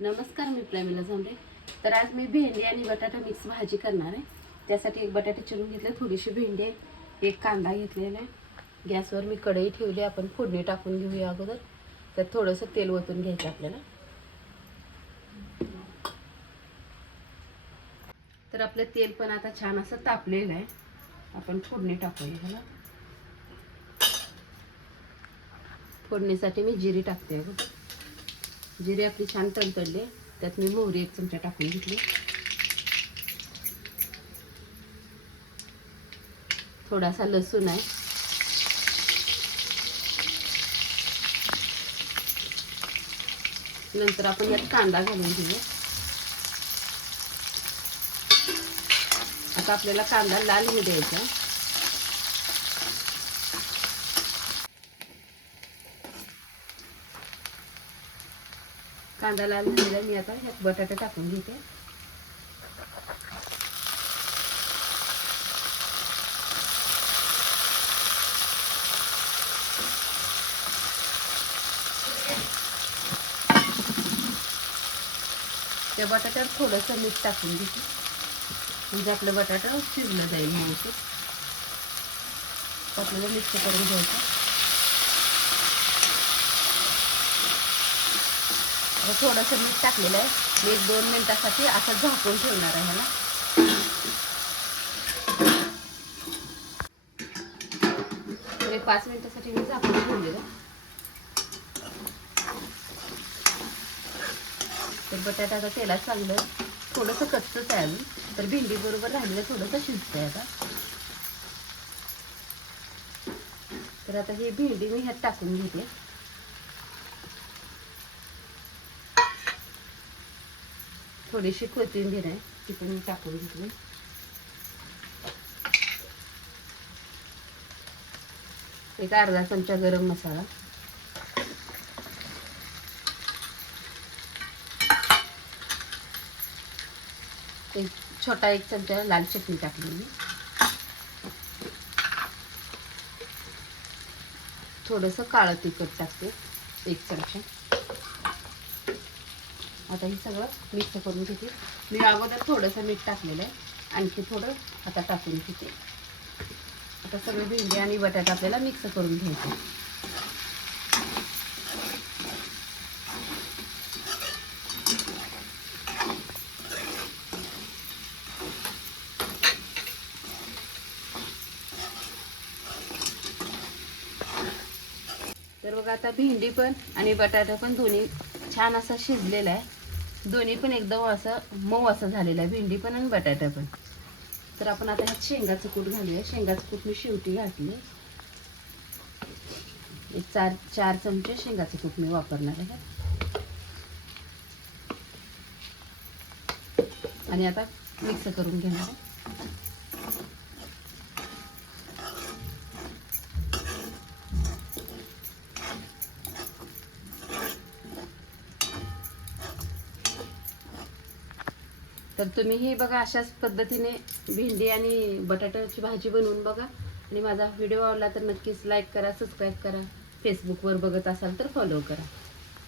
नमस्कार मी प्रमिला झांबरे तर आज मी भेंडी आणि बटाटा मिक्स भाजी करणार आहे. त्यासाठी एक बटाटे चिरून घेतले थोडीशी भेंडी आहे एक कांदा घेतलेला आहे. गॅसवर मी कढई ठेवली आपण फोडणी टाकून घेऊया अगोदर. त्यात थोडंसं तेल ओतून घ्यायचं आपल्याला. तर आपलं तेल पण आता छान असं तापलेलं आहे. आपण फोडणी टाकूया ह्याला. फोडणीसाठी मी जिरी टाकते अगोदर जिरे आपली छान तडतडले त्यात मी मोहरी एक चमचा टाकून घेतली. थोडासा लसूण आहे. नंतर आपण यात कांदा घालून घेऊया आता आपल्याला कांदा लाल होऊ द्यायचा. कांदा लाल झालेला मी आता. ह्यात बटाटा टाकून घेते. त्या बटाट्यात थोडंसं मीठ टाकून घेते. म्हणजे आपलं बटाटा शिजलं जाईल व्यवस्थित आपल्याला मिक्स करून घ्यायचं. आता थोडंसं मीठ टाकलेलं आहे. मी एक दोन मिनटासाठी असं झाकून ठेवणार आहे ह्याला. एक पाच मिनिटासाठी मी झाकून ठेवलेलं. तर बटाटा आता तेलात चांगलं थोडंसं कच्चंच आहे अजून. तर भेंडी बरोबर राहिलेलं थोडंसं शिजतंय आता. तर आता हे भेंडी मी ह्यात टाकून घेते. थोडीशी कोथिंबीर आहे ती पण मी टाकून घेतली एक अर्धा चमचा गरम मसाला. एक छोटा एक चमचा लाल चटणी टाकली मी. थोडंसं काळं तिखट टाकते एक चमचा. आता हे सगळं मिक्स करून घेते. मी अगोदर थोडंसं मीठ टाकलेलं आहे. आणखी थोडं आता टाकून घेते. आता सगळं भेंडी आणि बटाटा आपल्याला मिक्स करून घ्यायचं तर बघा आता भेंडी पण आणि बटाटा पण दोन्ही छान असा शिजलेला आहे. दोन्ही पण एकदम असं मऊ असं झालेलं आहे. भेंडी पण आणि बटाटा पण. तर आपण आता ह्यात शेंगाचं कूट घालूया. शेंगाचं कूट मी शेवटी घातले. एक चार चार चमचे शेंगाचं कूट मी वापरणार आहे. आणि आता मिक्स करून घेणार आहे. तर तुम्ही हे बघा अशाच पद्धतीने भेंडी आणि बटाट्याची भाजी बनवून बघा. आणि माझा व्हिडिओ आवडला तर नक्कीच लाईक करा सबस्क्राईब करा. फेसबुकवर बघत असाल तर फॉलो करा.